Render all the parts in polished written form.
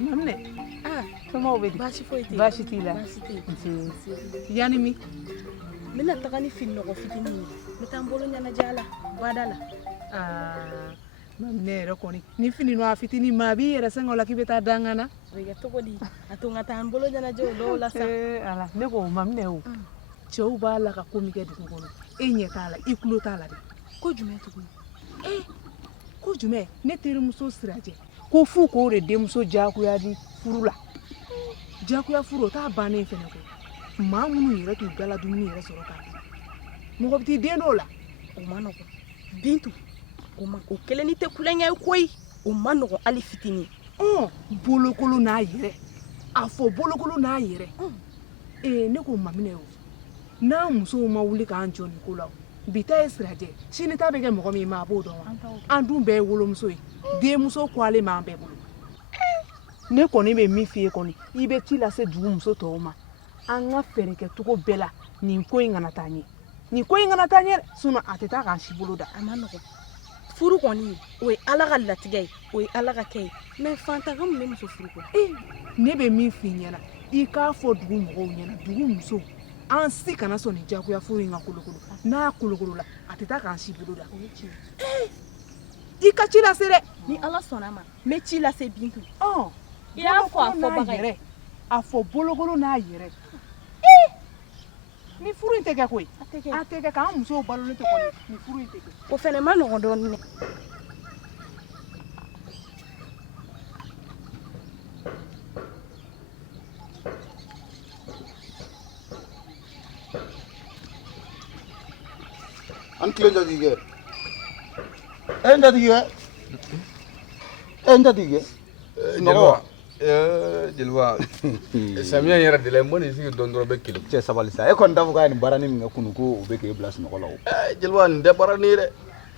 Mamne. Sama obedi. Bashi tila. Yani mi. Mina tagani finno ko fitini. Mitambolo nyana jala badala. Mamne rokoni. Ni fini no afitini mabi era sengo la kibeta dangana. Wega tokodi. Atunga tambolo nyana jo do la sa. Ala ne ko mamne o. Chew ba la ka komi ke dugu kono. Enye tala ikulo tala de. Ko jume to ko jume ne tere muso siraje. Ko fu ko re de muso jakuya di furula. Jakuya furo ta bane fene ko. Ma munu yere tu gala dumuni yere soro ka. Mo ko ti den do la. O manoko. Bintu. O keleni te kulenya koyi. O manoko ali fitini. Bolokolo na yere. Afo bolokolo na yere. Ne ko mamine o. Na muso ma wuli ka anjo ni ko la. Bita esraje. Sini ta be ke mo mi ma bo do wa. Andun be wolo muso yi. De muso ko ale ma be bolo. Ne kɔni bɛ min f'i ye kɔni I bɛ ci lase dugu muso tɔw ma an ka fɛɛrɛ kɛ cogo bɛɛ la nin ko in kana taa ɲɛ nin ko in kana taa ɲɛ sinon a tɛ taa k'an si bolo da a ma nɔgɔn furu kɔni o ye Ala ka latigɛ ye o ye Ala ka kɛ ye mais fantan mun bɛ muso furu ko ne bɛ min f'i ɲɛna I k'a fɔ dugu mɔgɔw ɲɛna dugu muso an si kana sɔn nin jagoya furu in ka kolokolo n'a kolokolo la a tɛ taa k'an si bolo da I ka ci lase dɛ ni Ala sɔnna ma n bɛ ci lase Bintu I y'a fɔ a fɔbaga ye a fɔ bolokolo n'a yɛrɛ ni furu in tɛ kɛ koyi a tɛ kɛ k'an musow balolen tɛ kɔni ni furu in tɛ kɛ o fɛnɛ ma nɔgɔn dɔɔnin dɛ an kilo jadige jadige no Jilwa Samia yɛrɛ de la mo ni sigi don dɔrɔn bɛ kilo cɛ sabali sa e kɔni da fɔ k'a ni baara ni min kɛ kunu ko o bɛ k'e bila sunɔgɔ la o Jilwa nin tɛ baara ni dɛ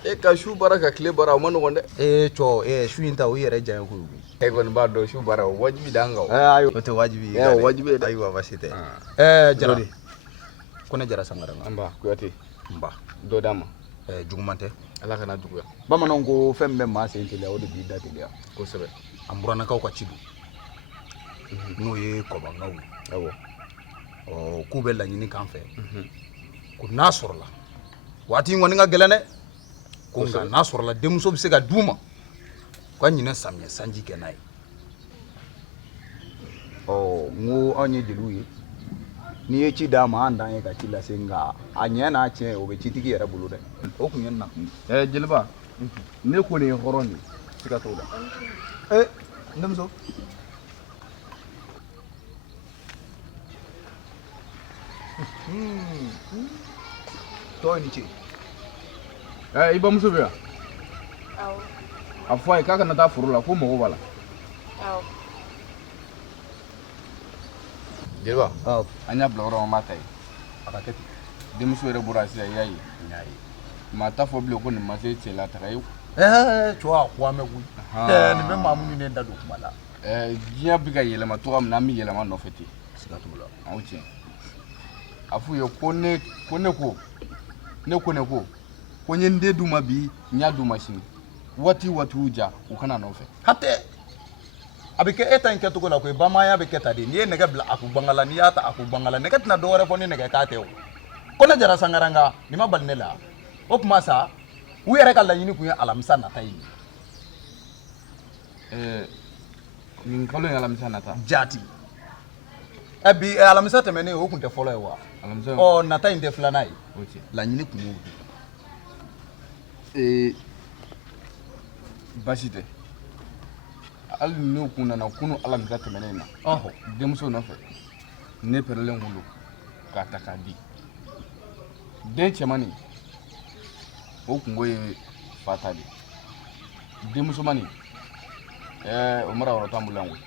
e ka su baara ka tile baara o ma nɔgɔn dɛ cɔ su in ta o yɛrɛ janya ko e kɔni b'a dɔn su baara o wajibi d'an kan ayi o tɛ wajibi ye o wajibi ye dɛ ayiwa basi tɛ Jara ko ne Jara Sangara an ba Kuyate n ba dɔ d'a ma juguman tɛ Ala kana juguya bamananw ko fɛn min bɛ maa sen teliya o de b'i da teliya kosɛbɛ an buranakaw ka ci don n'o ye kɔbangaw ye awɔ k'u bɛ laɲini k'an fɛ ko n'a sɔrɔla waati in kɔni ka gɛlɛn dɛ ko nka n'a sɔrɔla denmuso bɛ se ka d'u ma ka ɲinɛ samiyɛ sanji kɛ n'a ye n ko anw ye jeliw ye n'i ye ci d'a ma an dan ye ka ci lase nka a ɲɛ n'a tiɲɛ o bɛ citigi yɛrɛ bolo dɛ o kun ye na Jeliba ne ko nin ye hɔrɔn de ye siga t'o la n denmuso tɔ ye ni ce I bamuso bɛ yan a fɔ a ye k'a kana taa foro la ko mɔgɔw b'a la Jeliba an y'a bila yɔrɔ min b'a ta ye a ka kɛ ten denmuso yɛrɛ bɔra sisan I y'a ye maa t'a fɔ bilen ko nin ma se cɛla taga ye cɔ a ko an bɛ koyi nin bɛ maa minnu ne da don kuma la diɲɛ bɛ ka yɛlɛma cogoya min na an bɛ yɛlɛma nɔfɛ ten siga t'o la aw tiɲɛ a f'u ye ko ne ko n ye n den d'u ma bi n y'a d'u ma sini waati y'u ja u kana nɔfɛ hatɛ a bɛ kɛ e ta in kɛcogo la koyi bamananya bɛ kɛ tan de n'i ye nɛgɛ bila a kun bangala n'i y'a ta a kun bangala nɛgɛ tɛna dɔ wɛrɛ fɔ ni nɛgɛ k'a tɛ o ko ne Jara Sangara nka nin ma bali ne la o tuma sa u yɛrɛ ka laɲini kun ye alamisa nata ye nin kalo ye alamisa nata jaati bi alamisa tɛmɛnen o kun tɛ fɔlɔ ye wa nata in tɛ filanan ye laɲini kun y'o de basi tɛ hali n'u kun nana kunu alamisa tɛmɛnen na denmuso nɔfɛ ne pɛrɛlen kun don k'a ta k'a di den cɛmannin o kungo ye fata de denmusomani o mara yɔrɔ t'an bolo yan koyi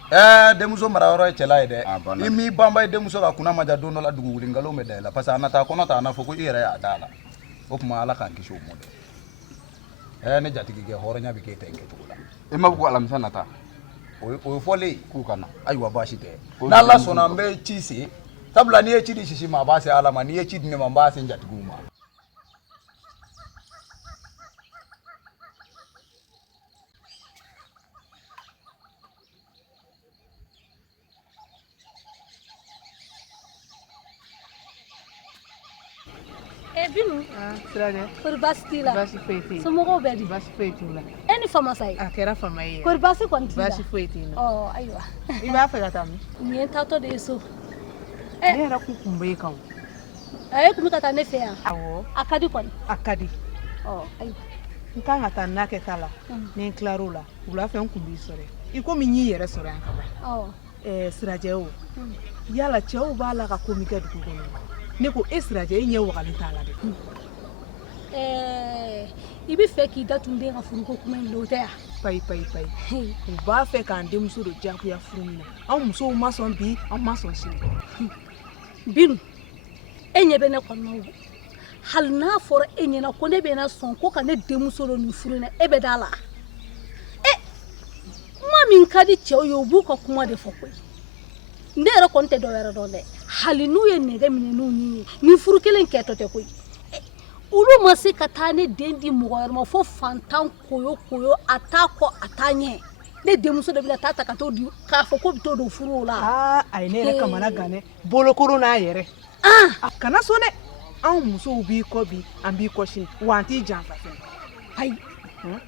denmuso mara yɔrɔ ye cɛla ye dɛ i m'i banba ye denmuso ka kunna ma ja don dɔ la dugu wuli nkalon bɛ da i la parce que a nata kɔnɔ ta a na fɔ ko i yɛrɛ y'a da la o tuma Ala k'an kisi o mɔ dɛ ne jatigi kɛ hɔrɔnya bɛ k'e ta in kɛcogo la i ma fɔ ko alamisa nata o ye fɔlen k'u ka na ayiwa baasi tɛ n'Ala sɔnna n bɛ ci se sabula n'i ye ci di sisi ma a b'a se Ala ma n'i ye ci di ne ma n b'a se n jatigiw ma Binu. Sirajɛ. Kori baasi t'i la. Baasi foyi tɛ yen. Somɔgɔw bɛ di. Baasi foyi t'u la. E ni Famasa ye. A kɛra fama ye. Kori baasi kɔni t'i la. Baasi foyi tɛ yen nɔ. Ayiwa. I b'a fɛ ka taa min? Nin ye n taatɔ de ye so. Ne yɛrɛ kun bɛ e kan. E kun bɛ ka taa ne fɛ yan. Awɔ. A ka di kɔni. A ka di. Ayiwa. N kan ka taa n'a kɛ ta la. Ni n tilar'o la wulafɛ n kun b'i sɔrɔ. I komi n y'i yɛrɛ sɔrɔ yan ka ban. Sirajɛ o. Yala cɛw b'a la ka ko min kɛ dugu kɔnɔ. Ne ko e Sirajɛ e ɲɛ wagalen t'a la dɛ. I bɛ fɛ k'i datugu den ka furuko kuma in o tɛ yan. Payi. U b'a fɛ k'an denmuso don diyagoya furu min na. Anw musow ma sɔn bi, an ma sɔn sini. Binu, e ɲɛ bɛ ne kɔnɔ o. Hali n'a fɔra e ɲɛna ko ne bɛ na sɔn ko ka ne denmuso don nin furu in na, e bɛ d'a la. Kuma min ka di cɛw ye u b'u ka kuma de fɔ koyi. Ne yɛrɛ kɔni tɛ dɔwɛrɛ dɔn dɛ. Hali n'u ye nɛgɛ minɛ n'u ye nin furu kelen kɛtɔ tɛ koyi. Olu ma se ka taa ne den di mɔgɔ wɛrɛ ma fo fantan koyo a t'a kɔ a t'a ɲɛ. Ne denmuso de bɛna taa ta ka t'o di k'a fɔ ko bɛ t'o don furu la. A ye ne yɛrɛ kamana gan dɛ. Bolokoro n'a yɛrɛ. Kana sɔn dɛ. Anw musow b'i kɔ bi an b'i kɔ sini wa an t'i janfa fɛn. Ayi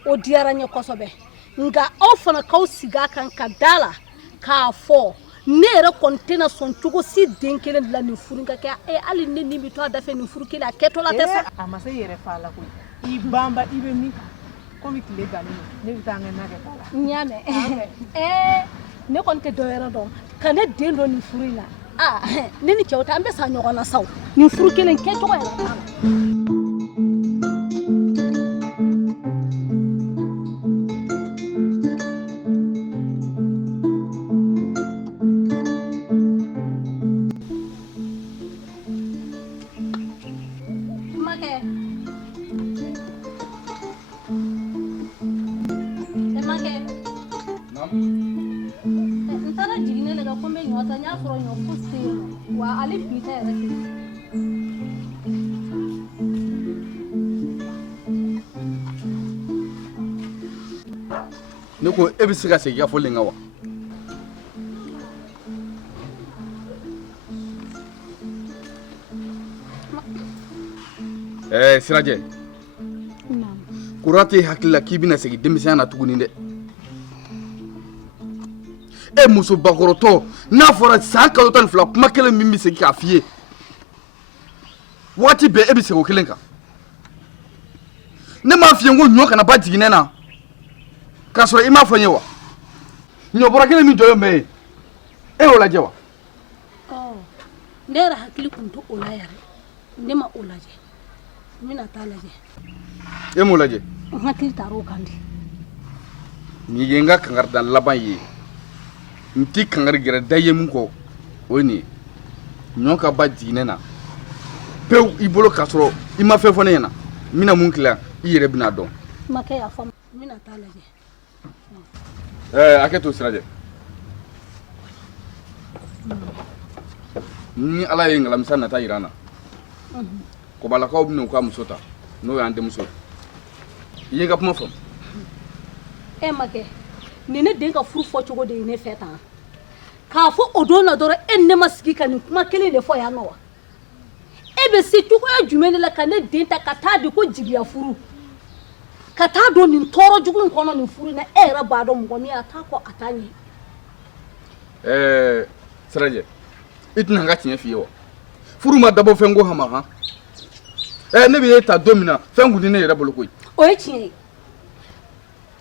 o diyara n ye kosɛbɛ nka aw fana k'aw sigi a kan ka da la k'a fɔ ne yɛrɛ kɔni tɛna sɔn cogo si den kelen de la nin furu in ka kɛ hali ne nin bɛ to a da fɛ nin furu kelen a kɛtɔ la tɛ sa. A ma se yɛrɛ fa la koyi. I banba i bɛ min kan komi tile gannen ne bɛ taa an ka na kɛ ta la. N y'a mɛn ne kɔni tɛ dɔwɛrɛ dɔn ka ne den dɔn nin furu in na ne ni cɛw tɛ an bɛ sa ɲɔgɔn na saw nin furu kelen kɛcogo yɛrɛ t'a la. Ne ko e bɛ se ka segin ka fɔlen kan wa? Sirajɛ. Kura t'e hakili la k'i bɛna segin denmisɛnya na tuguni dɛ. E muso bakɔrɔtɔ n'a fɔra san kalo 12 kuma kelen min bɛ segin k'a f'i ye waati bɛɛ e bɛ segin o kelen kan. Ne m'a f'i ye ko ɲɔ kana ba jiginnɛ na k'a sɔrɔ i m'a fɔ n ye wa? Ɲɔ bɔra kelen min jɔlen bɛ yen e y'o lajɛ wa? Ne yɛrɛ hakili tun t'o la yɛrɛ ne ma o lajɛ n bɛna taa lajɛ. E m'o lajɛ? N hakili taara o kan de. Nin ye n ka kangarida laban ye n tɛ kangari gɛrɛ da ye mun kɔ o ye nin ye ɲɔ ka ba jiginnɛ na pewu i bolo k'a sɔrɔ i ma fɛn fɔ ne ɲɛna n bɛna mun kila i yɛrɛ bɛna dɔn. Makɛ y'a faamu n bɛna taa lajɛ. Hakɛ to Sirajɛ. Ni Ala ye ngalamisa nata jira an na kɔbalakaw bɛna u ka muso ta n'o y'an denmuso ye. I ye n ka kuma faamu? Makɛ nin ne den ka furu fɔcogo de ye ne fɛ tan k'a fɔ o don na dɔrɔn e ne ma sigi ka nin kuma kelen de fɔ yan nɔ wa? E bɛ se cogoya jumɛn de la ka ne den ta ka taa di ko jigiya furu ka taa don nin tɔɔrɔ jugu in kɔnɔ nin furu in na e yɛrɛ b'a dɔn mɔgɔ min a t'a kɔ a t'a ɲɛ. Sirajɛ i tɛna n ka tiɲɛ f'i ye wa? Furu ma dabɔ fɛn ko hama han. Ne bɛ e ta don min na fɛn kun tɛ ne yɛrɛ bolo koyi. O ye tiɲɛ ye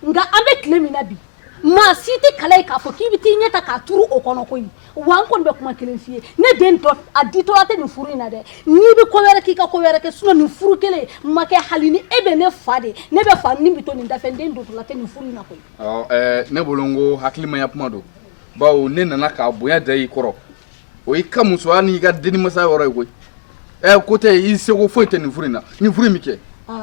nka an bɛ tile min na bi maa si tɛ kala ye k'a fɔ k'i bɛ t'i ɲɛ ta k'a turu o kɔnɔ koyi wa n kɔni bɛ kuma kelen f'i ye ne den dɔ a ditɔla tɛ nin furu in na dɛ n'i bɛ ko wɛrɛ k'i ka ko wɛrɛ kɛ sinɔn nin furu kelen ma kɛ hali ni e bɛ ne fa de ne bɛ fa ni bɛ to nin dafɛ n den dɔtɔla tɛ nin furu in na koyi. Ne bolo n ko hakilimaya kuma don bawo ne nana k'a bonya da i kɔrɔ o y'i ka musoya n'i ka denimasa yɔrɔ ye koyi ko tɛ i seko foyi tɛ nin furu in na nin furu in bɛ kɛ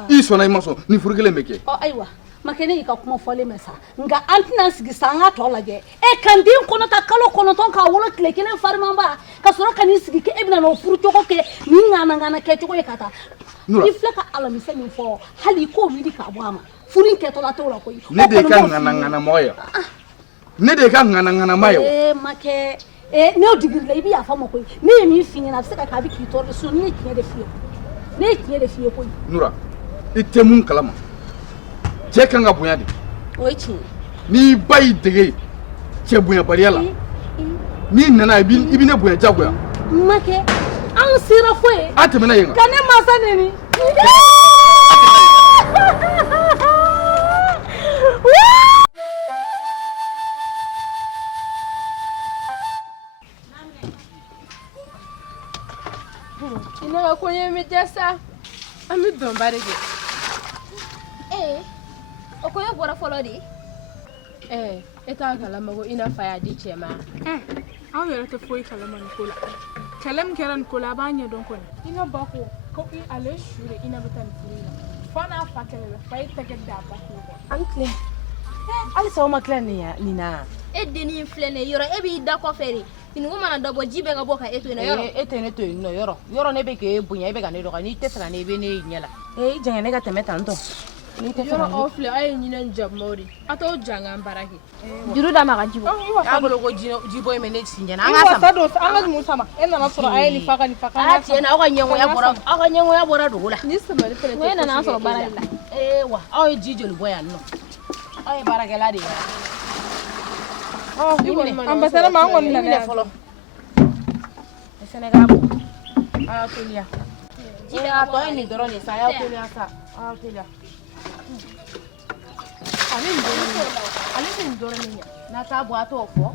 i sɔnna i ma sɔn nin furu kelen bɛ kɛ. Ayiwa makɛ ne y'i ka kuma fɔlen mɛn sa nka an tɛna sigi sa an ka tɔ lajɛ kan den kɔnɔ ta kalo 9 k'a wolo tile 1 farimanba ka sɔrɔ ka n'i sigi kɛ e bɛna n'o furu cogo kɛ nin ŋanaŋana kɛcogo ye ka taa i filɛ ka alamisa min fɔ hali i k'o wuli k'a bɔ a ma furu in kɛtɔla t'o la koyi. Ne de ye ka ŋanaŋanamɔgɔ ye ne de ye ka ŋanaŋanama ye. Makɛ n'o digirila i bɛ yafa ma koyi ne ye min f'i ɲɛna a bɛ se ka kɛ a bɛ k'i tɔɔrɔ de sinɔn ne ye tiɲɛ de f'i ye. Ne tiɲɛ de f'i ye koyi. Nura, i tɛ mun kalama. Cɛ kan ka bonya de. O ye tiɲɛ ye. N'i ba y'i dege cɛ bonyabaliya la, n'i nana i bɛ ne bonya jagoya. Ma kɛ an sera fo ye. A tɛmɛna yen. Ka ne masa neni. Ina ka koɲɛ mi tɛ sa an bɛ dɔnba de kɛ. O koɲɛ bɔra fɔlɔ de. E t'a kalama ko Ina fa y'a di cɛ ma. Aw yɛrɛ tɛ foyi kalama nin ko la. Kɛlɛ min kɛra nin ko la a b'a ɲɛdɔn kɔni. Ina ba ko ale su de Ina bɛ taa nin furu in na. Fa n'a fa kɛlɛ la fa ye tɛgɛ da a ba kulo kɔrɔ. An tilen. Halisa aw ma tila nin na. E denni in filɛ nin ye yɔrɔ e b'i da kɔfɛ de. Fininko mana dɔ bɔ ji bɛɛ ka bɔ ka e to yen nɔ yɔrɔ. E tɛ ne to yen nɔ yɔrɔ ne bɛ k'e bonya e bɛ ka ne dɔgɔya n'i tɛ fɛ ka ne i bɛ ne ɲɛ la. I jɛngɛ ne ka tɛmɛ tan tɔ. Yɔrɔ aw filɛ aw ye ɲinɛ jakumaw de a t'aw jangan baara kɛ. Juru d'a ma ka ji bɔ. K'a bolo ko ji bɔ in bɛ ne si ɲɛna. An ka sama. An ka mun sama. E nana sɔrɔ a ye nin fa ka nin fa kan. Tiɲɛ na aw ka ɲɛngoya bɔra dogo la. Ni sabali fɛnɛ Ko e nana an sɔrɔ baara de la. Wa aw ye ji joli bɔ yan nɔ. Aw ye baarakɛla de ye. An basɛnɛ ma an kɔni nana fɔlɔ. Sɛnɛgal bɔ. A y'a teliya. A tɔ ye nin dɔrɔn de sa a y'a teliya sa. A y'a teliya. Ale bɛ nin dɔrɔn de ɲɛ. N'a t'a bɔ a t'o fɔ.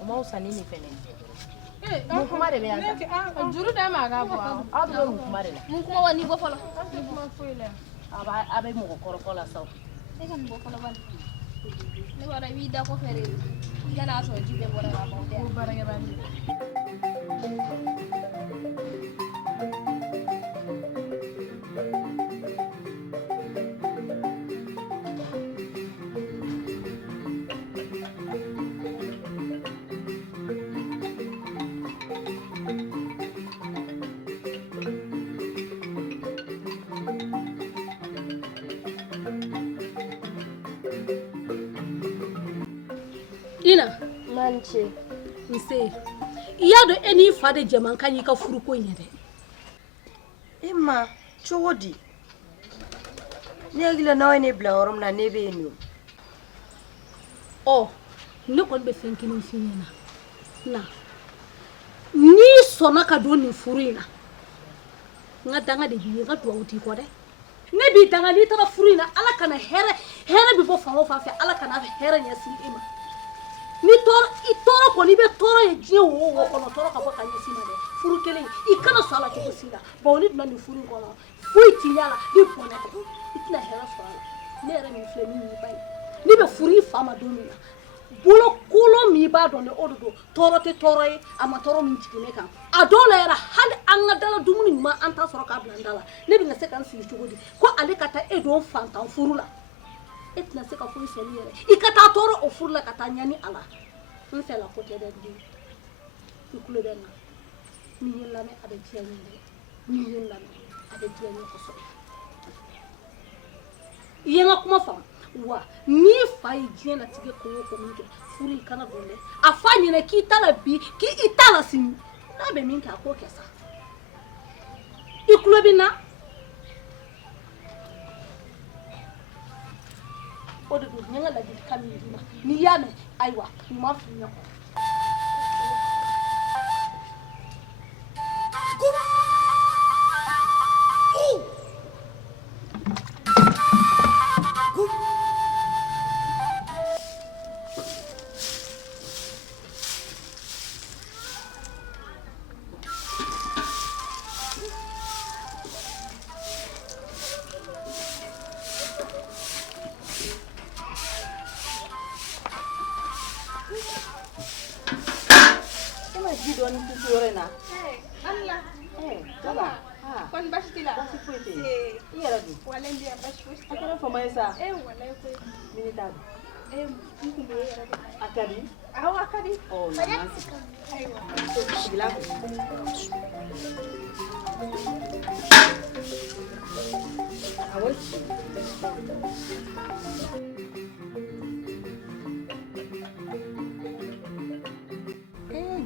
O ma wusa ni nin fɛnɛ ye. Mun kuma de bɛ yan sa. Juru d'a ma a ka bɔ. Aw bɛ mun kuma de la. Mun kuma wa ni bɔ fɔlɔ. A bɛ mɔgɔ kɔrɔfɔ la sa. E ka nin bɔ fɔlɔ bani. Ne b'a dɔn i b'i da kɔfɛ de yan'a sɔrɔ ji bɛɛ bɔra ka ban o tɛ. Ko baarakɛbali. Ina. Manche. Nse. I y'a dɔn e n'i fa de jɛman kan y'i ka furu ko in ye dɛ. E ma cogo di? Ne hakili n'aw ye ne bila yɔrɔ min na ne bɛ yen nɔ. Ne kɔni bɛ fɛn kelen f'i ɲɛna. N'i sɔnna ka don nin furu in na n ka danga de b'i ye n ka dugawu t'i kɔ dɛ. Ne b'i danga n'i taara furu in na Ala kana hɛrɛ bɛ bɔ fan o fan fɛ Ala kana hɛrɛ ɲɛsin e ma. Ni tɔɔrɔ kɔni bɛ tɔɔrɔ ye diɲɛ wo wo kɔnɔ tɔɔrɔ ka bɔ ka ɲɛsin ma dɛ. Furu kelen i kana sɔn a la cogo si la. Bon ne donna nin furu in kɔnɔ foyi t'i ɲɛ a la i bɔnna kɔ i tɛna hɛrɛ sɔrɔ a la. Ne yɛrɛ min filɛ min y'i ba ye ne bɛ furu i fa ma don min na bolo kolon min b'a dɔn ne o de don tɔɔrɔ tɛ tɔɔrɔ ye a ma tɔɔrɔ min jigin ne kan a dɔw la yɛrɛ hali an ka dala dumuni ɲuman an t'a sɔrɔ k'a bila an da la ne bɛna se ka n sigi cogo di ko ale ka taa e don fantan furu la e tɛna se ka foyi sɔrɔ i yɛrɛ i ka taa tɔɔrɔ o furu la ka taa ɲani a la n fɛ la ko tɛ dɛ den i tulo bɛ n na n'i ye n lamɛn a bɛ diya n ye dɛ n'i ye n lamɛn a bɛ diya n ye kosɛbɛ i ye n ka kuma faamu wa n'i fa ye diɲɛ latigɛ ko o ko min kɛ furu i kana don dɛ a f'a ɲɛna k'i t'a la bi k'i t'a la sini n'a bɛ min kɛ a k'o kɛ sa i tulo bɛ n na o de don n ye n ka ladilikan min d'i ma n'i y'a mɛn ayiwa ɲuman f'i ɲɛ kɔrɔ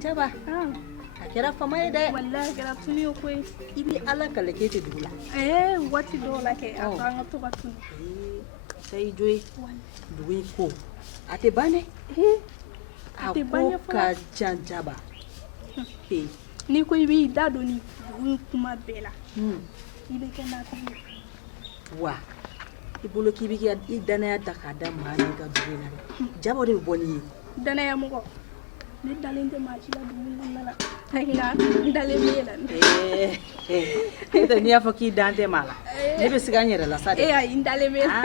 Jaba kɛra fama ye dɛ wallahi a kɛra tuni ye koyi i bɛ ala kale k'e tɛ dugu la waati dɔw la kɛ a ko an ka to ka tuni sayi jo ye dugu in ko a tɛ ban dɛ a ko ka ca jaba n'i ko i b'i da don nin dugu in kuma bɛɛ la i bɛ kɛ natigi ye wa i bolo k'i bɛ i danaya ta k'a da maa min ka dugu in na dɛ jaba de bɛ bɔ n'i ye danaya mɔgɔ ne dalen tɛ maa si la dugu in kɔnɔna la n dalen bɛ e la n'o n'i y'a fɔ k'i dan tɛ maa la ne bɛ sigi an yɛrɛ la sa dɛ ayi n dalen bɛ e la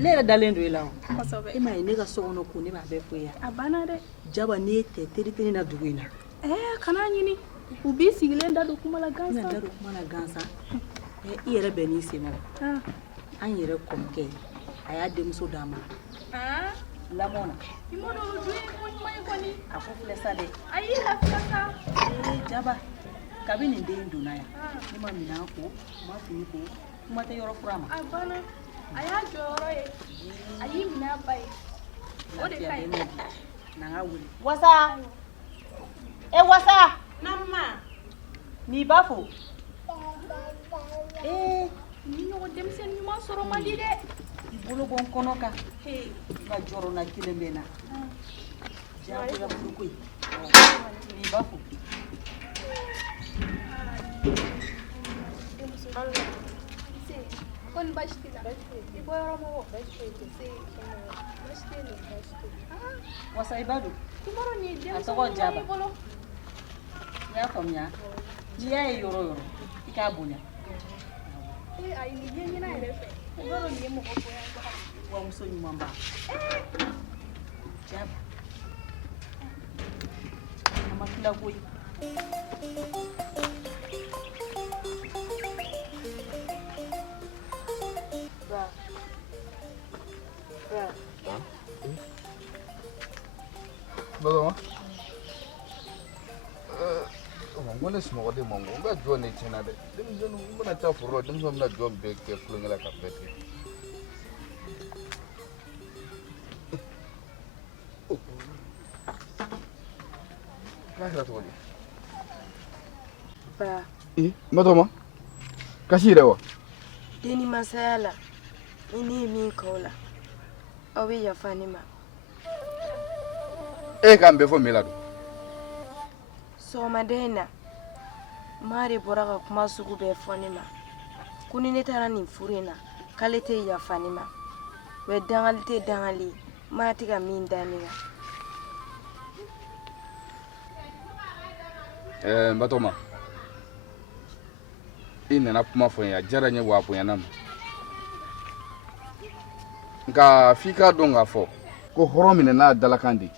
ne yɛrɛ dalen don e la o kosɛbɛ e m'a ye ne ka so kɔnɔ ko ne b'a bɛɛ fɔ e ye a banna dɛ jaba n'e tɛ teri tɛ ne na dugu in na kana ɲini u b'i sigilen da don kuma la ina gansan da don kuma la gansan i yɛrɛ bɛn n'i sen ma an yɛrɛ kɔmɔkɛ a y'a denmuso d'a ma lamɔ na i ma dɔn o dun ye ko ɲuman ye kɔni a ko filɛ sa dɛ ayi lafiya sa jaba kabi nin den donna yan ne ma minɛn ko ma fini ko kuma tɛ yɔrɔ fura ma a banna a y'a jɔyɔrɔ ye a y'i minɛ a ba ye o de ka ɲi na n ka wuli wasa wasa namma n'i ba fo ni ɲɔgɔn denmisɛnnin ɲuman sɔrɔ man di dɛ i bolo bɔ n kɔnɔ kan nka jɔrɔna kelen bɛ n na diyagoya furu koyi n'i ba fo ko ni baasi t'i la i bɔ yɔrɔ mɔgɔ baasi t'i la wasa i ba don i b'a dɔn nin ye a denmisɛnnin tɔgɔ ɲuman jaba y'i bolo i y'a faamuya n'i y'a ye yɔrɔ yɔrɔ i k'a bonya ayi nin ye ɲɛna yɛrɛ fɛ i b'a dɔn nin ye mɔgɔ bonya baga wa muso ɲuman ba jaba a ma tila koyi Baga ko ne sunɔgɔ de man n bɛ jɔ ne tiɲɛna dɛ denmisɛnninw n bɛna taa foro la denmisɛnw bɛna jɔ bɛɛ kɛ kulonkɛ la ka bɛɛ tigɛ n'a kɛra cogo di ba n bɛ tɔgɔma kasi yɛrɛ wa den ni masaya la i ni ye min kɛ o la aw bɛ yafa ne ma e k'an bɛɛ fɔ mela don sɔgɔmaden in na maa de bɔra ka kuma sugu bɛɛ fɔ ne ma ko ni ne taara nin furu in na k'ale tɛ yafa ne ma wa dangali tɛ dangali maa tɛ ka min da ne kan n batoma i nana kuma fɔ n ye a diyara n ye wa a bonyana ma nka f'i k'a dɔn k'a fɔ ko hɔrɔn minɛ n'a dalakan de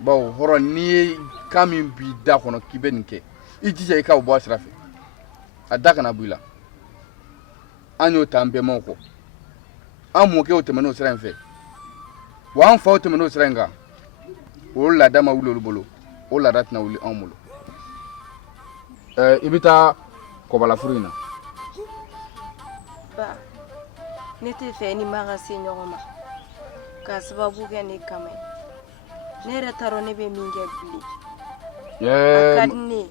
bawo hɔrɔn n'i ye kan min b'i da kɔnɔ k'i bɛ nin kɛ i jija i k'a bɔ a sira fɛ a da kana bɔ i la an y'o ta an bɛnbaw kɔ an mɔkɛw tɛmɛn'o sira in fɛ wa an faw tɛmɛn'o sira in kan o laada ma wuli olu bolo o laada tɛna wuli anw bolo i bɛ taa kɔbalafuru in na ba ne tɛ fɛ ni ma ka se ɲɔgɔn ma k'a sababu kɛ ne kama ne yɛrɛ t'a dɔn ne bɛ min kɛ bilen a ka di ne ye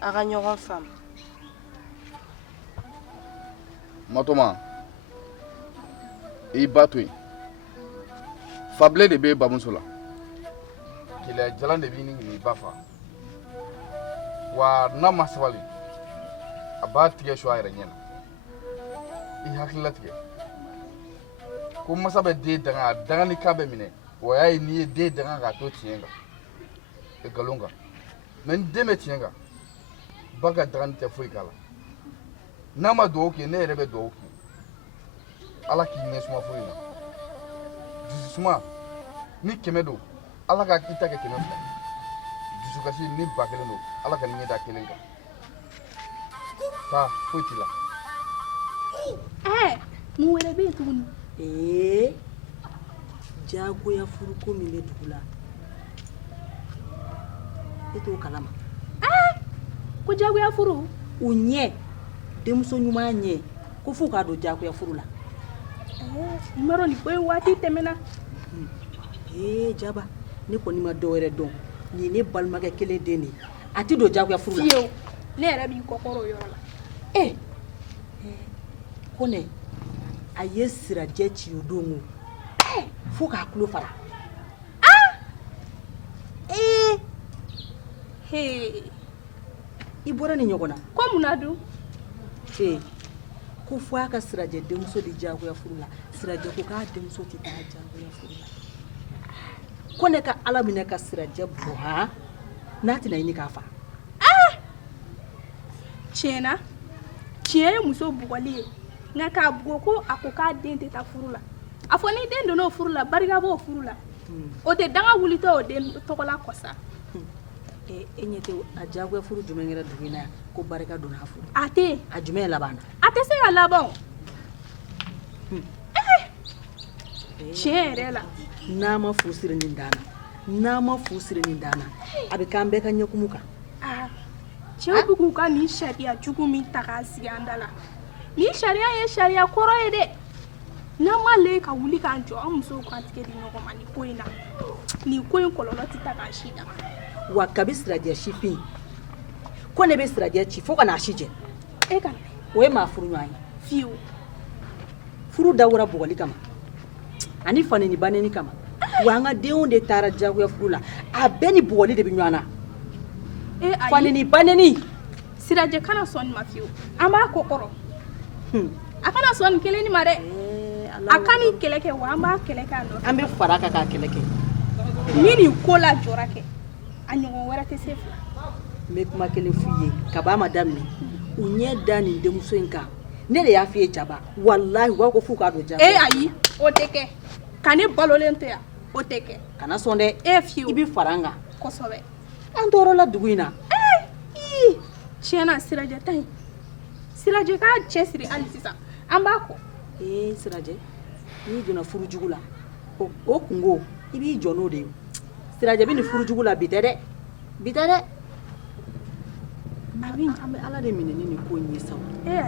a ka ɲɔgɔn faamu matoma i ba to yen fabile de bɛ bamuso la keleya jalan de b'i ni i ba fa wa n'a ma sabali a b'a tigɛ su a yɛrɛ ɲɛna i hakilila tigɛ ko masa bɛ den danga a dangali kan bɛ minɛ o y'a ye n'i ye den danga k'a to tiɲɛ kan nkalon kan mɛ ni den bɛ tiɲɛ kan ba ka dagani tɛ foyi k'a la n'a ma dugawu kɛ ne yɛrɛ bɛ dugawu kɛ ala k'i ɲɛ suma furu in na dususuma ni 100 don ala ka i ta kɛ 200 dusukasi ni 1000 don ala ka ni ɲɛ da 1 kan taa foyi t'i la mun wɛrɛ bɛ yen tuguni diyagoya furuko min bɛ dugu la e t'o kalama ko diyagoya furu u ɲɛ denmuso ɲuman ɲɛ ko f'u k'a don diyagoya furu la i ma dɔn nin ko ye waati tɛmɛna jaba ne kɔni ma dɔ wɛrɛ dɔn ni ne balimakɛ kelen den de a ti don jagoya furu la fiyewu ne yɛrɛ b'i kɔkɔrɔ o yɔrɔ la ko ne a ye sirajɛ ci o don o fo k'a tulo fara i bɔra ni ɲɔgɔn na ko mun na dun ko fo a ka sirajɛ denmuso di jagoya furu la sirajɛ ko k'a denmuso ti taa jagoya furu la ko ne ka ala minɛ ka sirajɛ bɔ n'a tɛna ɲini k'a fa tiɲɛna tiɲɛ ye muso bugɔli ye nka k'a bugɔ ko a ko k'a den tɛ taa furu la a fɔ ni den donna o furu la barika b'o furu la o tɛ danga wulitɔ o den tɔgɔla kɔ sa e ɲɛ tɛ a jagoya furu jumɛn kɛra dugu in na yan ko barika donna a furu a tɛ a jumɛn laban na a tɛ se ka laban tiɲɛ yɛrɛ la n'a ma fu siri nin dan na a bɛ k'an bɛɛ ka ɲɛkumu kan cɛw bɛ k'u ka nin sariya jugu min ta k'a sigi an da la nin sariya ye sariya kɔrɔ ye dɛ n'an ma le ka wuli k'an jɔ an musow k'an tigɛ di ɲɔgɔn ma nin ko in na nin ko in kɔlɔlɔ tɛ ta k'a si da wa kabi sirajɛ sifin ko ne bɛ sirajɛ ci fo ka n'a si jɛ e ka o ye maa furu ɲɔgɔn ye fiyewu furu dawura bugɔli kama ani fanini baneni kama wa an ka denw de taara jagoya furu la a bɛɛ ni bugɔli de bɛ ɲɔgɔn na fanini baneni sirajɛ kana sɔn nin ma fiyewu an b'a kɔ kɔrɔ a kana sɔn nin kelen ni ma dɛ a ka nin kɛlɛ kɛ wa an b'a kɛlɛ kɛ a nɔfɛ an bɛ fara kan k'a kɛlɛ kɛ ni nin ko la jɔra kɛ a ɲɔgɔn wɛrɛ tɛ se fila n bɛ kuma kelen f'u ye kab'a ma daminɛ u ɲɛ da nin denmuso in kan ne de y'a f'i ye jaba walahi u b'a ko f'u k'a don jagoya ayi o tɛ kɛ ka ne balolen to yan o tɛ kɛ kana sɔn dɛ fiyewu i bɛ fara an kan kosɛbɛ an tɔɔrɔla dugu in na tiɲɛna sirajɛ ta ɲi sirajɛ k'a cɛ siri hali sisan an b'a kɔ sirajɛ n'i donna furu jugu la o kungo i b'i jɔ n'o de ye sirajɛ bɛ nin furu jugu la bi tɛ dɛ an bɛ ala de minɛ ni nin ko in ye sa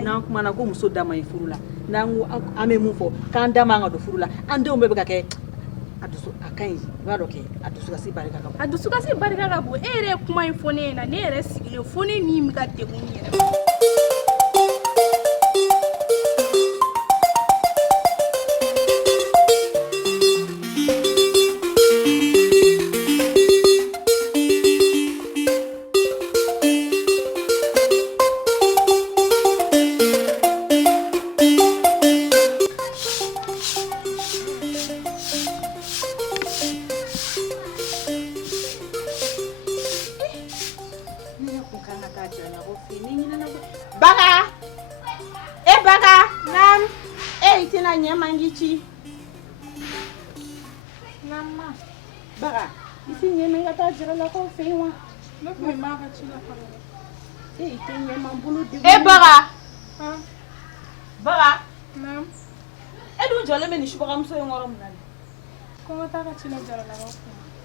n'an kumana ko muso da man ɲi furu la n'an ko an bɛ mun fɔ k'an da man ka don furu la an denw bɛɛ bɛ ka kɛ a ka ɲi i b'a dɔn kɛ a dusukasi barika ka bon a dusukasi barika ka bon e yɛrɛ ye kuma in fɔ ne ɲɛna ne yɛrɛ sigilen fo ne ni bɛ ka degun yɛrɛ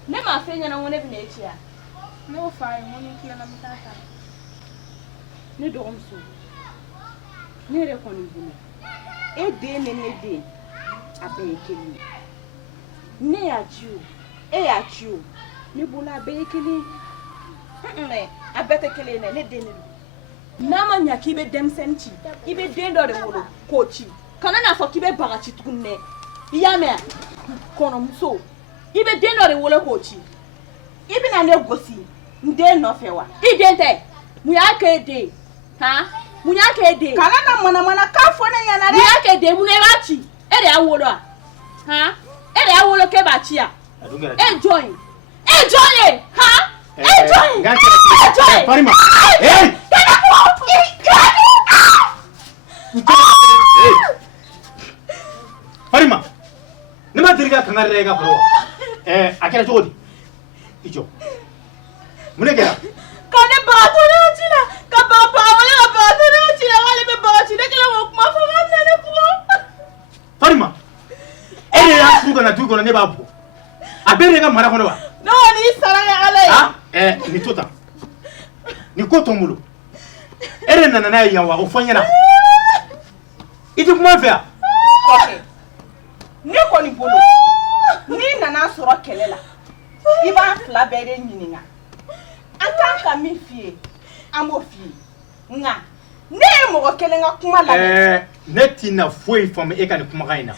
ne m'a fɛ ɲɛna ko ne bɛ n'e ci yan ne y'o f'a ye ko ni tilala n bɛ taa ta ne dɔgɔmuso ne yɛrɛ kɔni bolo e den ni ne den a bɛɛ ye kelen ye ne y'a ci o e y'a ci o ne bolo a bɛɛ ye kelen ye a bɛɛ tɛ kelen ye dɛ ne den de don n'a ma ɲa k'i bɛ denmisɛnnin ci i bɛ den dɔ de wolo k'o ci kana n'a fɔ k'i bɛ baga ci tuguni dɛ i y'a mɛn kɔnɔmuso i bɛ den dɔ de wolo k'o ci i bɛna ne gosi n den nɔfɛ wa i den tɛ mun y'a kɛ e den mun y'a kɛ e den kana na manamana k'a fɔ ne ɲɛna dɛ mun y'a kɛ e den mun na i b'a ci e de y'a wolo wa e de y'a wolo k'e b'a ci yan e jɔn ye e jɔn ye e jɔn ye e jɔn ye Farima Farima ne ma deli ka kangari da i ka foro a kɛra cogo di i jɔ mun de kɛra ka ne bagatɔ ne ci la ka baga wale ka bagatɔ ne ci la k'ale bɛ baga ci ne kɛlen k'o kuma fɔ k'a bɛna ne bugɔ Farima e de y'a furu ka na du kɔnɔ ne b'a bugɔ a bɛɛ de ka mara kɔnɔ wa ne kɔni y'i sara kɛ ala ye nin to tan nin ko to n bolo e de nana n'a ye yan wa o fɔ n ɲɛna i tɛ kuma n fɛ yan kɔfɛ ne kɔni bolo n'i nana sɔrɔ kɛlɛ la I b'a fila bɛɛ de ɲininka. An kan ka min f'i ye, an b'o f'i ye. Nka ne ye mɔgɔ kelen ka kuma lamɛn. Ne tɛna foyi faamu e ka nin kumakan in na.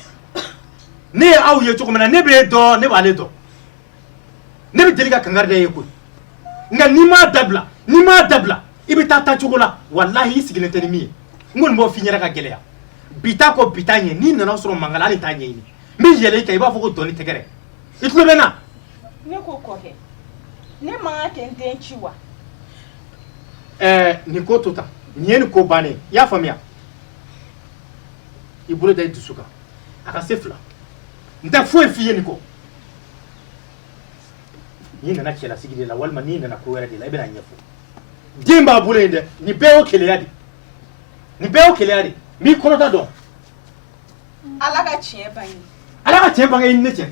Ne ye aw ye cogo min na ne b'e dɔn ne b'ale dɔn. Ne bɛ deli ka kangari da e ye koyi. Nka n'i m'a dabila i bɛ taa cogo la walahi i sigilen tɛ ni min ye. N kɔni b'o f'i ɲɛna ka gɛlɛya. Bi ta kɔ bi ta ɲɛ n'i nana sɔrɔ mangala hali t'a ɲɛɲini. N bɛ yɛlɛ i kan i b'a fɔ ko dɔnni tɛgɛrɛ. I tulo bɛ n na. Ne ko kɔkɛ ne man kan kɛ n den ci wa. Nin ko to tan nin ye nin ko bannen i y'a faamuya. I bolo da i dusu kan a ka se 2 n tɛ foyi f'i ye nin kɔ. N'i nana cɛlasigi de la walima n'i nana ko wɛrɛ de la i bɛna ɲɛfɔ. Den b'a bolo yen dɛ nin bɛɛ y'o keleya de n b'i kɔnɔta dɔn. Ala ka tiɲɛ bange. Ala ka tiɲɛ bange i ni ne cɛ.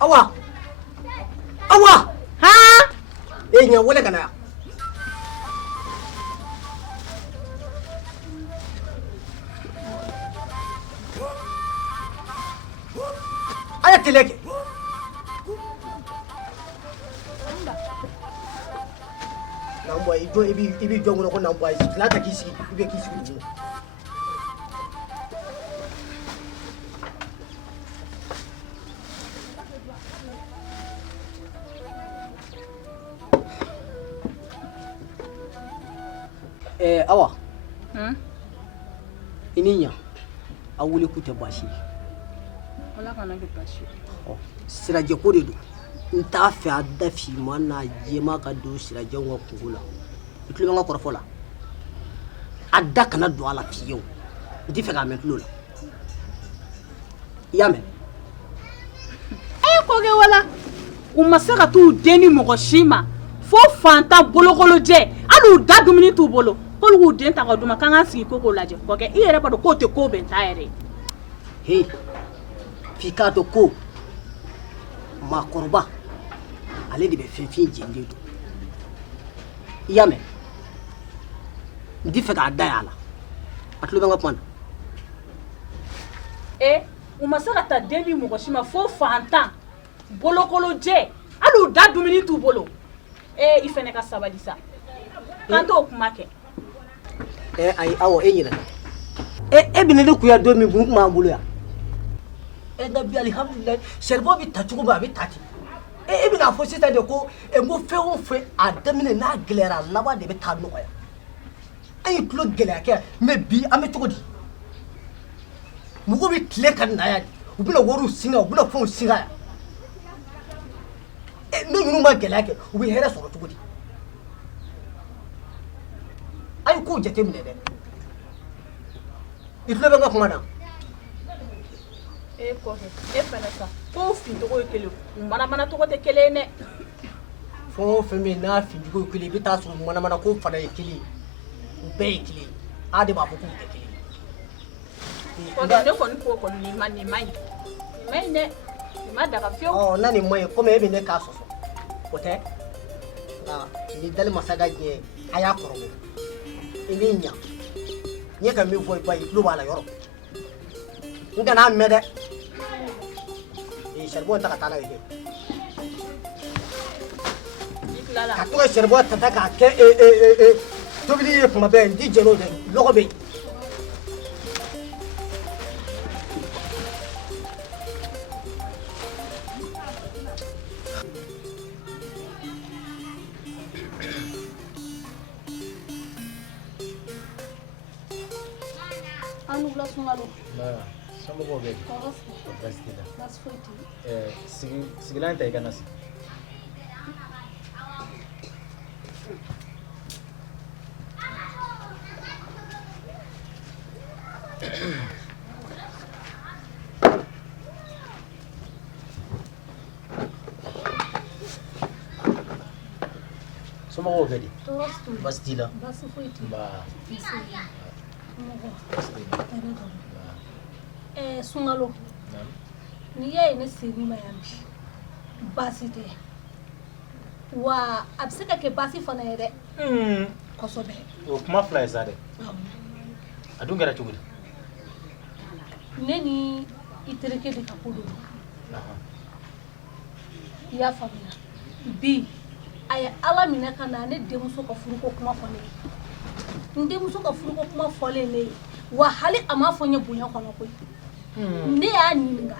Awa ha nya wala kana aya teleke nambwa ibi jongo ko nambwa lata kisi ibe kisi ku awa ininya awuli ku te bashi wala kana ke bashi siraje ko de do nta fe adafi mana jema ka do siraje ngo kugula itlo nga korfola adda kana do ala fiyo ndi fe ga metlo la yame ko ge wala umasaka tu deni mogo shima fo fanta bolokolo je alu da dumuni tu bolo kolu den ta ka duma kan sigi ko laje ko ke iyere ba do ko te ko ben tayere he fika to ko ma korba ale de be fenfin jende do yame ndi fe ga da yala atlo be ngapana umasaka ta deni mogo shima fo fanta bolokolo je alu da dumuni tu bolo ifene ka sabali sa kanto kuma ke ay awo enyina binene kuya do mi bu ma bulu ya da bi alhamdulillah serbo bi tachugo ba bi tati bi na fo sita de ko mo fe o fe adamine na glera laba de bi tanu ya ay tulo gele ke me bi ame tugo di mu ko bi tle kan na ya u bi na woru singa u bi na fo singa ya no yunu ma gele ke u bi hera so tugo di ay ko jete mi de itlo be nga kuma na ko fana sa ko fi to ko kele mana to ko te kele ne fo fe mi na fi ko kele bi ta so mana ko fana e kele u be kele ade ba ko te kele ko ne ko ni mai ne ma daga fio nani mai ko me bi ne ka so ko te ni dal masaga je aya korogo ininya nye ka mi foi pai lu bala yoro nda na mede sherbo ta katala ide iklala ka to sherbo ta ka ke to bi e kuma be ndi jero de logo be Somos bem. Sigilan tayo ka na. Somos bem. Bastila. Ba. Sungalo ni yayi ne seni ma yambi baasi tɛ wa a bɛ se ka kɛ baasi fana ye dɛ kosɛbɛ o kuma fila ye sa dɛ a dun kɛra cogo di ne ni i terikɛ de ka ko don i y'a faamuya bi a ye ala minɛ ka na ne denmuso ka furuko kuma fɔ ne ye n denmuso ka furuko kuma fɔlen ne ye wa hali a m'a fɔ n ye bonya kɔnɔ koyi ne y'a ɲininka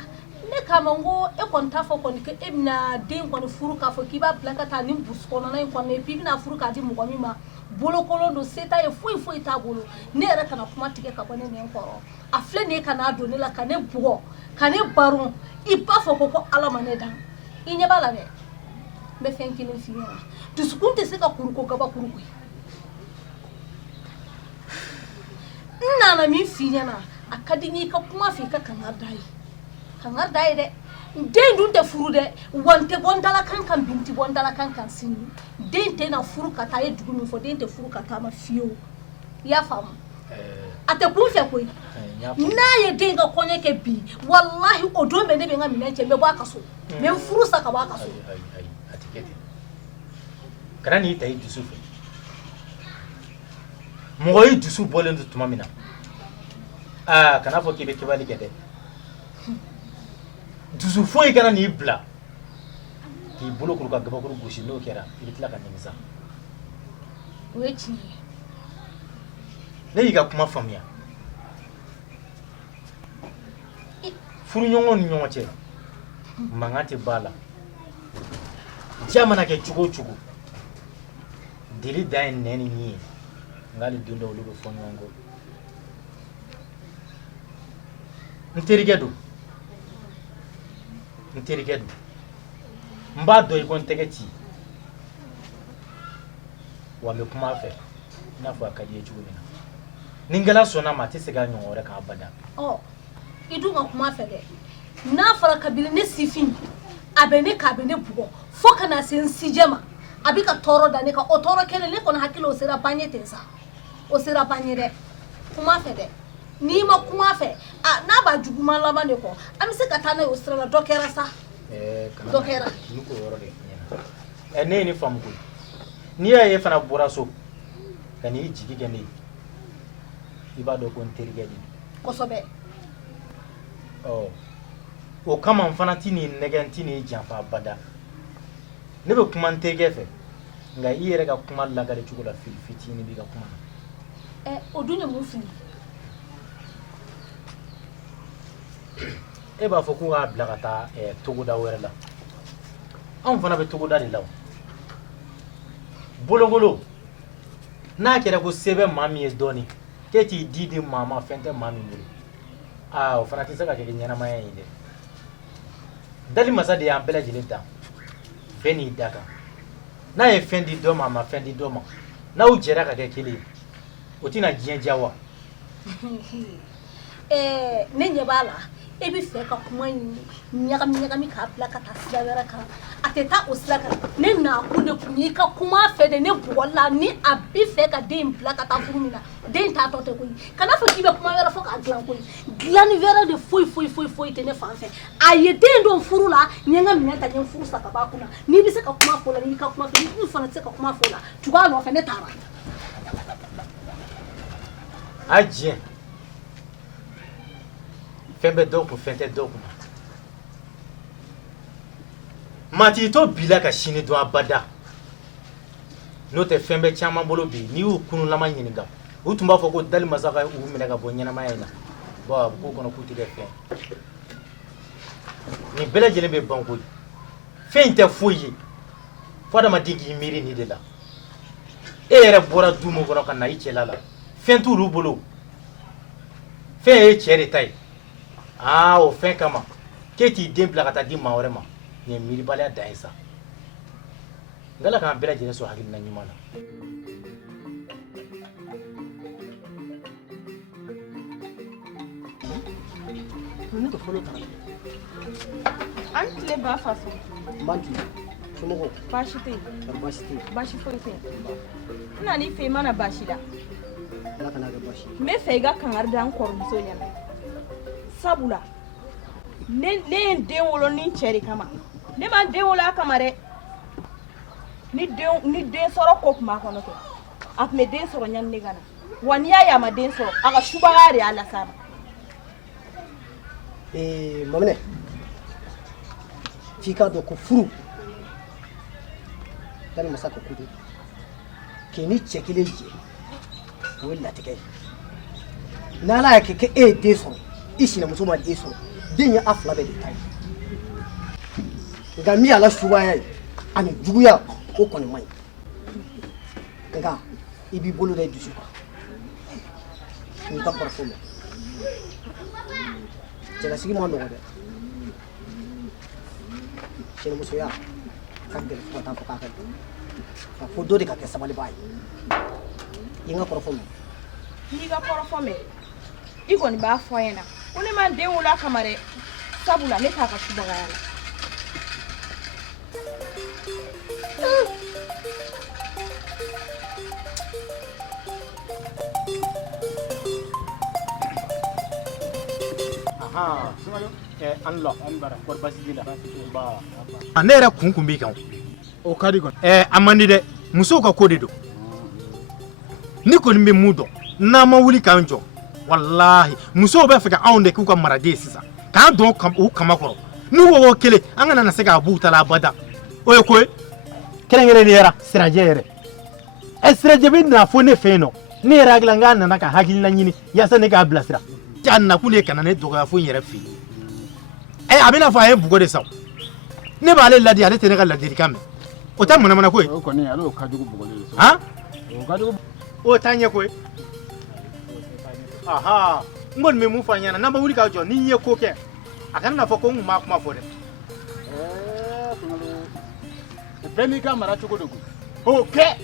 ne k'a ma n ko e kɔni t'a fɔ kɔni e bɛna den kɔni furu k'a fɔ k'i b'a bila ka taa ni burusi kɔnɔna in kɔnɔ puis i bɛna furu k'a di mɔgɔ min ma bolokolon don se t'a ye foyi foyi t'a bolo ne yɛrɛ kana kuma tigɛ ka bɔ ne nɛn kɔrɔ a filɛ nin ye ka n'a don ne la ka ne bugɔ ka ne barun i b'a fɔ ko ala ma ne dan i ɲɛ b'a la dɛ n bɛ fɛn kelen f'i ɲɛna dusukun tɛ se ka kuru ko gabakuru koyi n nana min f'i ɲɛna a ka di n ye i ka kuma fɛ i ka kangari da ye kangari da ye dɛ den dun tɛ furu dɛ wa n tɛ bɔ n dalakan kan bi n tɛ bɔ n dalakan kan sini den tɛ na furu ka taa a ye dugu min fɔ den tɛ furu ka taa ma fiyewu i y'a faamu a tɛ kun fɛ koyi n'a ye den ka kɔɲɔ kɛ bi walahi o don bɛ ne bɛ n ka minɛn cɛ n bɛ bɔ a ka so n bɛ n furu sa ka bɔ a ka so a tɛ kɛ ten kana n'i ta i dusu fɛ mɔgɔ i dusu bɔlen don tuma min na kana fɔ k'i bɛ kɛbali kɛ dɛ dusu foyi kana n'i bila k'i bolo kuru ka gabakuru gosi n'o kɛra i bɛ tila ka nimisa o ye tiɲɛ ye ne y'i ka kuma faamuya furuɲɔgɔnw ni ɲɔgɔn cɛ mankan tɛ b'a la diya mana kɛ cogo o cogo deli dan ye nɛn ni nin ye nka hali don dɔ olu bɛ fɔ ɲɔgɔn kɔ n terikɛ don n b'a dɔn i ko n tɛgɛ ci wa n bɛ kuma a fɛ i n'a fɔ a ka di ye cogo min na ni n kɛla sɔnna ma a tɛ segin a ɲɔgɔn wɛrɛ kan abada i dun ka kuma fɛ dɛ n'a fɔra kabini ne sifin a bɛ ne k'a bɛ ne bugɔ fo ka na se n sijɛ ma a bɛ ka tɔɔrɔ da ne kan o tɔɔrɔ kelen ne kɔni hakili o sera ban ye ten sa o sera ban ye dɛ kuma fɛ dɛ n'i ma kuma fɛ n'a b'a juguman laban de kɔ an bɛ se ka taa n'a ye o sira la dɔ kɛra sa dɔ kɛra ne k'o yɔrɔ de f'i ɲɛna ne ye ne faamu koyi n'i y'a ye fana bɔra so ka n'i jigi kɛ ne ye i b'a dɔn ko n terikɛ de don kosɛbɛ o kama n fana tɛ nin nɛgɛ n tɛ nin janfa abada ne bɛ kuma n terikɛ fɛ nka i yɛrɛ ka kuma lagare cogo la fili fitinin b'i ka kuma na o dun ye mun fili e b'a fɔ k'u k'a bila ka taa togoda wɛrɛ la anw fana bɛ togoda de la bolokolo n'a kɛra ko se bɛ maa min ye dɔɔnin k'e t'i di di maa ma fɛn tɛ maa min bolo o fana tɛ se ka kɛ ɲɛnamaya ye dɛ dali masa de y'an bɛɛ lajɛlen ta bɛɛ n'i da kan n'a ye fɛn di dɔ ma a ma fɛn di dɔ ma n'aw jɛra ka kɛ kelen ye o tɛna diɲɛ diya wa ne ɲɛ b'a la e bɛ fɛ ka kuma in ɲagami k'a bila ka taa sira wɛrɛ kan a tɛ taa o sira kan ne nakun de kun y'i ka kuma fɛ de ne bugɔla ni a bɛ fɛ ka den bila ka taa furu min na den t'a tɔ tɛ koyi kana fɔ k'i bɛ kuma wɛrɛ fɔ k'a dilan koyi dilanni wɛrɛ de foyi tɛ ne fan fɛ a ye den don furu la n ye n ka minɛn ta n ye furu sa ka b'a kunna n'i bɛ se ka kuma fɔ la n'i ka kuma fɛ n'i fana tɛ se ka kuma fɔ la tugu a nɔfɛ ne taara a diɲɛ fɛn bɛ dɔw kun fɛn tɛ dɔw kun maa t'i to bi la ka sini dɔn abada n'o tɛ fɛn bɛ caman bolo bi n'i y'u kunulama ɲininka u tun b'a fɔ ko dali masa ka u minɛ ka bɔ ɲɛnamaya in na bon a bɛ k'u kɔnɔ k'u tɛ kɛ fɛn nin bɛɛ lajɛlen bɛ ban koyi fɛn in tɛ foyi ye fo adamaden k'i miiri nin de la e yɛrɛ bɔra du min kɔnɔ ka na i cɛla la fɛn t'olu bolo fɛn ye cɛ de ta ye o fɛn kama k'e t'i den bila ka taa di maa wɛrɛ ma nin ye miiribaliya dan ye sa n k'ala k'an bɛɛ lajɛlen sɔrɔ hakilina ɲuman na ne ka fɔlɔ taara an tile ba faso man tile somɔgɔw baasi tɛ yen baasi tɛ yen baasi foyi tɛ yen n nan'i fɛ i mana baasi la ala kana kɛ baasi n bɛ fɛ i ka kangari da n kɔrɔmuso ɲɛna sabula ne ye n den wolo ni cɛ de kama ne ma den wolo a kama dɛ ni den sɔrɔ ko tun b'a kɔnɔ kɛ a tun bɛ den sɔrɔ ɲani ne ka na wa n'i y'a ye a ma den sɔrɔ a ka subaga de y'a las'a ma. Maminɛ f'i k'a dɔn ko furu yani masa ka kudu k'i ni cɛ kelen jɛ o ye latigɛ ye n'ala y'a kɛ e ye den sɔrɔ i sinamuso ma den sɔrɔ den ye a fila bɛɛ de ta ye nka min y'ala subaya ye ani juguya o kɔni man ɲi nka i b'i bolo da i dusu kan n'i ka kɔrɔfɔ mɛn cɛlasigi ma nɔgɔ dɛ cɛnimusoya ka gɛlɛn fo ka taa fɔ k'a ka don ka fɔ dɔ de ka kɛ sabalibaa ye i n ka kɔrɔfɔ mɛn n'i ka kɔrɔfɔ mɛn i kɔni b'a fɔ n ɲɛna ko ne ma den wolo a kama dɛ sabula ne t'a ka subagaya la. ne yɛrɛ kun b'i kan o ka di kɔni a man di dɛ musow ka ko de don ni kɔni bɛ mun dɔn n'an ma wuli k'an jɔ walahi musow bɛ fɛ ka anw de k'u ka maraden sisan k'an dɔn u kama kɔrɔ n'u ko kelen an kana na se k'a b'u ta la abada o ye ko ye kɛrɛnkɛrɛnnenya sirajɛ yɛrɛ sirajɛ bɛ na fɔ ne fɛ yen nɔ ne yɛrɛ hakili la n k'a nana ka hakilina ɲini yaasa ne k'a bilasira a nakun de kana ne dɔgɔya fo n yɛrɛ fɛ yen a bɛna fɔ a ye bugɔ de sa ne b'ale ladi ale tɛ ne ka ladilikan mɛn o tɛ manamana ko ye o kɔni ale ka jugu bugɔli de sa o ka jugu o t'a ɲɛ ko ye n kɔni bɛ mun fɔ a ɲɛna n'an ma wuli k'a jɔ ni n ye ko kɛ a kana na fɔ ko n kun m'a kuma fɔ dɛ bɛɛ n'i ka mara cogo de ko o kɛ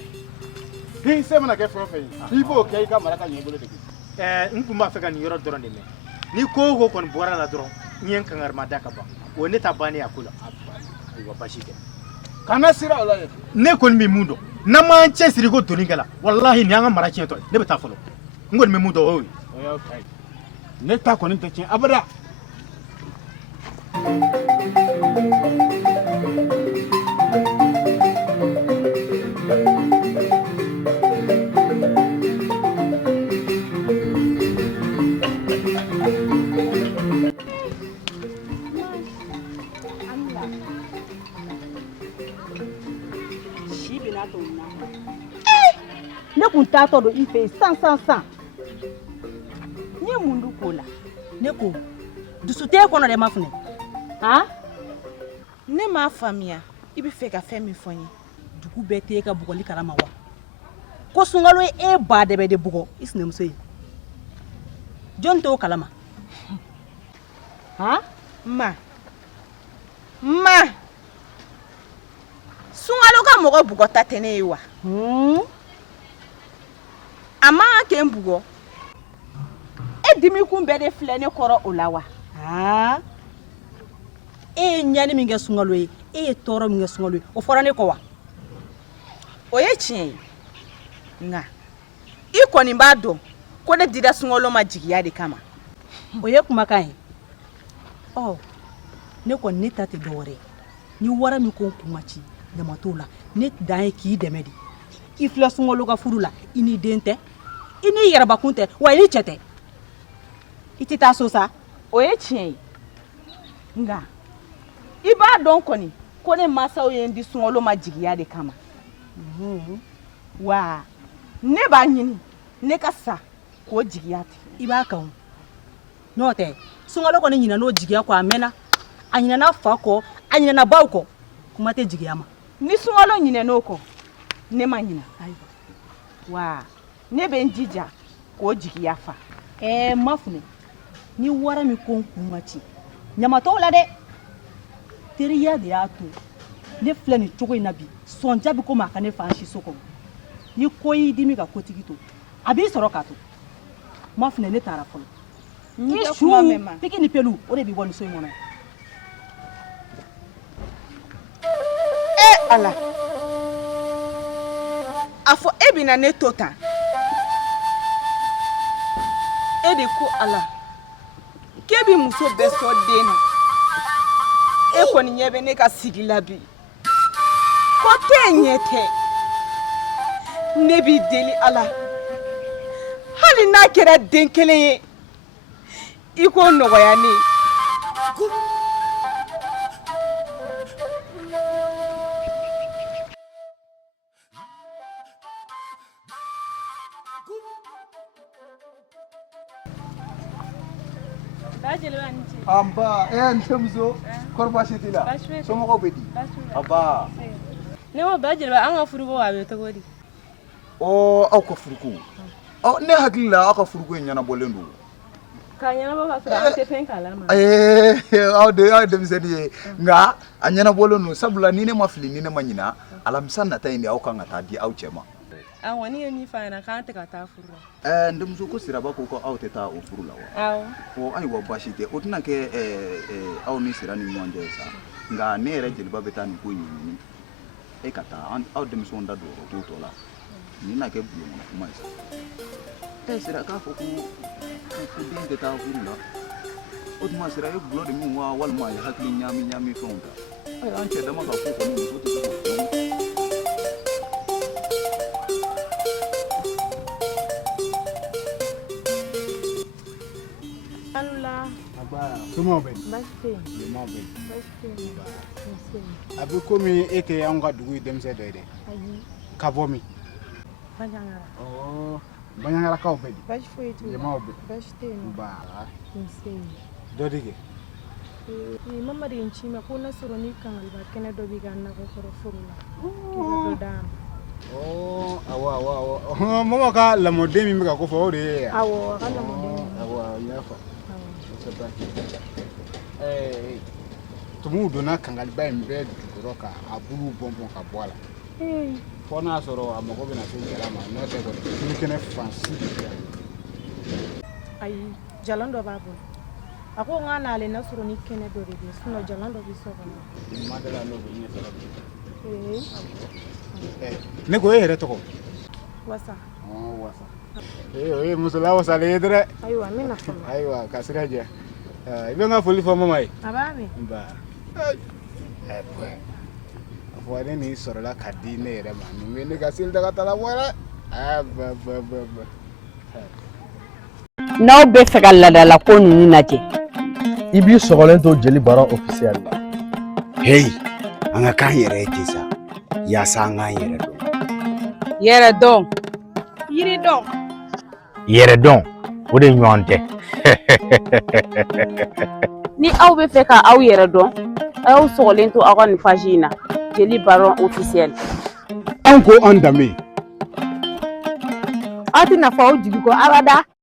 den se mana kɛ fɛn o fɛn ye i b'o kɛ i ka mara ka ɲɛ i bolo de n kun b'a fɛ ka nin yɔrɔ dɔrɔn de mɛn ni ko o ko kɔni bɔra la dɔrɔn n ye n kangarima da ka ban o ye ne ta bannen a ko la wa basi tɛ kana sira o la yɛrɛ ne kɔni bɛ mun dɔn n'an m'an cɛ siri ko doni kɛla walahi nin y'an ka mara tiɲɛtɔ ye ne bɛ taa fɔlɔ n kɔni bɛ mun dɔn o y'o ye ne ta kɔni tɛ tiɲɛ abada ne kun taatɔ don i fɛ yen san n ye mun du k'o la ne ko dusu tɛ e kɔnɔ dɛ Mafunɛ ne m'a faamuya i bɛ fɛ ka fɛn min fɔ n ye dugu bɛɛ t'e ka bugɔli kalama wa ko Sunkalo ye e ba dɛbɛ de bugɔ i sinamuso ye jɔn t'o kalama ma Sunkalo ka mɔgɔ bugɔta tɛ ne ye wa a man kan kɛ n bugɔ e dimi kun bɛɛ de filɛ ne kɔrɔ o la wa e ye ɲani min kɛ Sunkalo ye e ye tɔɔrɔ min kɛ Sunkalo ye o fɔra ne kɔ wa o ye tiɲɛ ye nka i kɔni b'a dɔn ko ne dira Sunkalo ma jigiya de kama o ye kumakan ye ne kɔni ne ta tɛ dɔwɛrɛ ni wara min ko n kun ma ci ɲama t'o la ne dan ye k'i dɛmɛ de i filɛ Sunkalo ka furu la i ni den tɛ i ni yɛrɛbakun tɛ wa i ni cɛ tɛ i tɛ taa so sa o ye tiɲɛ ye nka i b'a dɔn kɔni ko ne mansaw ye n di Sunkalo ma jigiya de kama wa ne b'a ɲini ne ka sa k'o jigiya tɛ i b'a kan n'o tɛ Sunkalo kɔni ɲinɛ n'o jigiya kɔ a mɛnna a ɲinɛna fa kɔ a ɲinɛna baw kɔ kuma tɛ jigiya ma ni Sunkalo ɲinɛ n'o kɔ ne ma ɲinɛ wa ne bɛ n jija k'o jigiya fa Mafunɛ ni wara min ko n kun ma ci ɲama t'o la dɛ teriya de y'a to ne filɛ nin cogo in na bi sɔnja bi komi a ka ne fa si so kɔnɔ ni ko y'i dimi ka kotigi to a b'i sɔrɔ k'a to Mafunɛ ne taara fɔlɔ i su piki ni pelu o de b'i bɔ nin so in kɔnɔ Ala a fɔ e bɛna ne to tan e de ko Ala k'e bɛ muso bɛɛ sɔn den na e kɔni ɲɛ bɛ ne ka sigi la bi ko tɛ ɲɛ tɛ ne b'i deli ala hali n'a kɛra den kelen ye i k'o nɔgɔya ne ye. Amba, ntemzo, korba shitila. Somoko bedi. Aba. Ne ma ba jeliba an ka furuko a bɛ cogo di? Oh, aw ka furuko. Oh, ne hakili la aw ka furuko in ɲɛnabɔlen don. K'a ɲɛnabɔ ka sɔrɔ an tɛ fɛn kalama. Aw de denmisɛnnin ye. Nka a ɲɛnabɔlen don sabula ni ne ma fili ni ne ma ɲina alamisa nata in de aw kan ka taa di aw cɛ ma. Awɔ, ni ye min f'a ɲɛna k'an tɛ ka taa furu la. Ndenmuso ko Siraba ko aw tɛ taa o furu la wa? Awɔ. O ayiwa baasi tɛ o tɛna kɛ aw ni Sira ni ɲɔgɔn cɛ sa nka ne yɛrɛ jeliba bɛ taa nin ko in ɲɛɲini e ka taa aw denmisɛnw da don o t'o tɔ la nin na kɛ bulon kɔnɔ kuma ye sa Sira k'a fɔ ko den tɛ taa furu la o tuma Sira ye gulɔ de min wa walima a ye hakili ɲami fɛnw ta an cɛ dama ka ko kɔni muso tɛ se k'o fɔ. Somo bɛ ɲuman bɛ a bɛ komi e tɛ anw ka dugu denmisɛn dɔ ye dɛ ka bɔ min Baɲangarakaw bɛ di ɲamaw bɛ dɔ de kɛ mama de nci ma ko na sɔrɔ ni kangaliba kɛnɛ dɔ b'i ka nakɔ kɔrɔ foro la k'i ka dɔ d'a ma awɔ mama ka lamɔden min bɛ ka ko fɔ o de ye yan awɔ a ka lamɔden awɔ n y'a fɔ tumuw donna kangaliba in bɛɛ jukɔrɔ ka a bulu bɔnbɔn ka bɔ a la fɔ n'a sɔrɔ a mago bɛna se jala ma n'o tɛ kɔni tulu kɛnɛ fansi de bɛ yan ayi jalan dɔ b'a bolo a ko n ka n'ale na sɔrɔ ni kɛnɛ dɔ de bɛ sinon jalan dɔ bɛ so kɔnɔ ma dala n'o bɛ ɲɛ sɔrɔ ne ko e yɛrɛ tɔgɔ wasa wasa o ye musola wasalen ye dɛrɛ ayiwa n bɛna fɔlɔ ayiwa ka sira jɛ i bɛ n ka foli fɔ mama ye a b'a mɛn a fɔ ne nin sɔrɔla ka di ne yɛrɛ ma nin bɛ ne ka seli daga ta la bɔ dɛ n'aw bɛ fɛ ka ladala ko ninnu lajɛ i b'i sɔgɔlen to jeli baara officiel la hey an ka k'an yɛrɛ ye ten sa yaasa an k'an yɛrɛ dɔn yɛrɛ dɔn yiri dɔn yɛrɛ dɔn o de ɲɔgɔn tɛ ni aw bɛ fɛ ka aw yɛrɛ dɔn aw sɔgɔlen to aw ka nin page in na jeli baron officiel an ko an danbe aw tɛna fɔ aw jigi kɔ abada